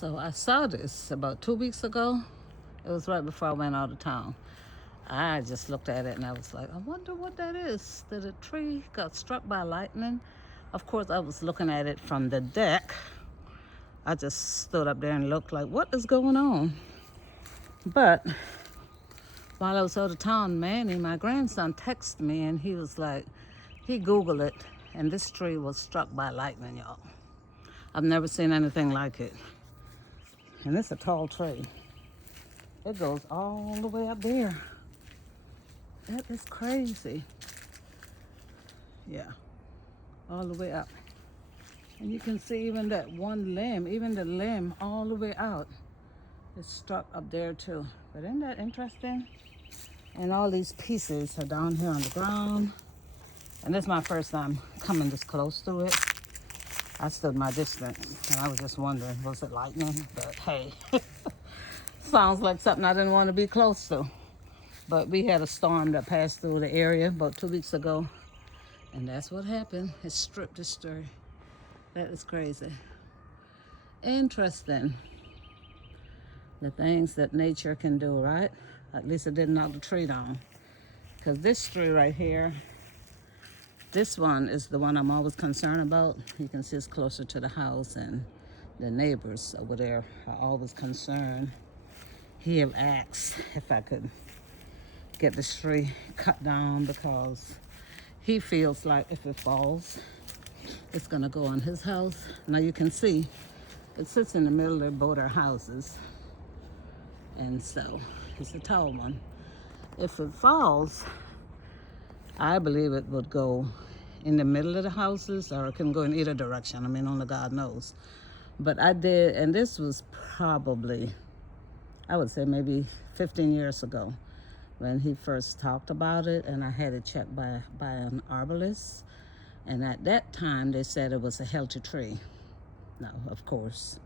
So I saw this about 2 weeks ago. It was right before I went out of town. I just looked at it and I was like, I wonder what that is. That a tree got struck by lightning. Of course, I was looking at it from the deck. I just stood up there and looked like, what is going on? But while I was out of town, Manny, my grandson, texted me and he was like, he Googled it and this tree was struck by lightning, y'all. I've never seen anything like it. And it's a tall tree. It goes all the way up there. That is crazy. Yeah, all the way up. And you can see even that one limb, even the limb all the way out. It's struck up there too. But isn't that interesting? And all these pieces are down here on the ground. And this is my first time coming this close to it. I stood my distance and I was just wondering, was it lightning? But hey, sounds like something I didn't want to be close to. But we had a storm that passed through the area about 2 weeks ago. And that's what happened. It stripped this tree. That is crazy. Interesting. The things that nature can do, right? At least it didn't knock the tree down. Because this tree right here, this one is the one I'm always concerned about. You can see it's closer to the house, and the neighbors over there are always concerned. He have asked if I could get this tree cut down because he feels like if it falls, it's gonna go on his house. Now you can see it sits in the middle of both our houses, and so it's a tall one. If it falls, I believe it would go in the middle of the houses, or it can go in either direction. I mean, only God knows. But I did, and this was probably, I would say maybe 15 years ago when he first talked about it, and I had it checked by an arborist. And at that time, they said it was a healthy tree. Now, of course,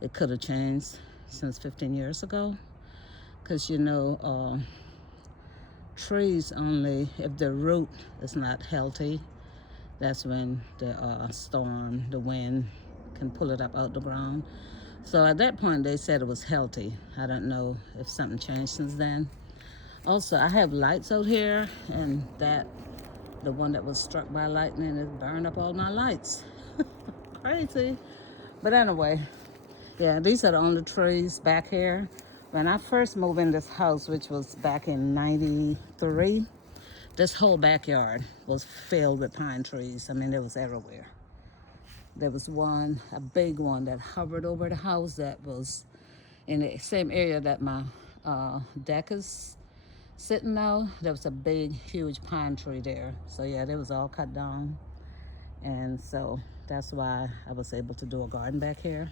it could have changed since 15 years ago. Because, trees only, if the root is not healthy, that's when the storm, the wind can pull it up out the ground. So at that point, they said it was healthy. I don't know if something changed since then. Also, I have lights out here, and the one that was struck by lightning, it burned up all my lights. Crazy. But anyway, yeah, these are the only trees back here. When I first moved in this house, which was back in 93, this whole backyard was filled with pine trees. I mean, it was everywhere. There was one, a big one that hovered over the house that was in the same area that my deck is sitting now. There was a big, huge pine tree there. So yeah, they was all cut down. And so that's why I was able to do a garden back here.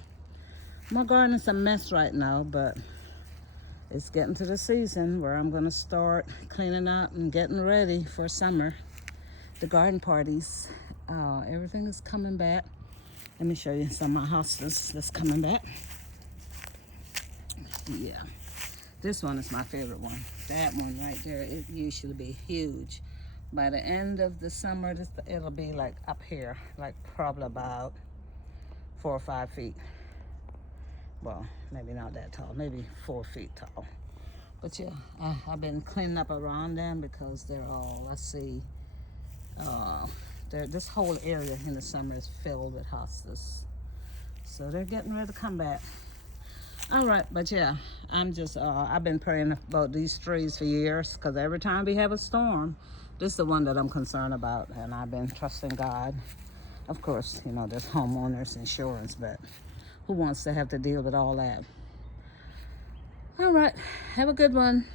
My garden is a mess right now, but it's getting to the season where I'm gonna start cleaning out and getting ready for summer. The garden parties, everything is coming back. Let me show you some of my hostas that's coming back. Yeah, this one is my favorite one. That one right there, it usually be huge. By the end of the summer, it'll be like up here, like probably about 4 or 5 feet. Well, maybe not that tall, maybe 4 feet tall. But yeah, I've been cleaning up around them because they're all, let's see, this whole area in the summer is filled with hostas. So they're getting ready to come back. All right, but yeah, I've been praying about these trees for years because every time we have a storm, this is the one that I'm concerned about, and I've been trusting God. Of course, there's homeowners insurance, but who wants to have to deal with all that? All right, have a good one.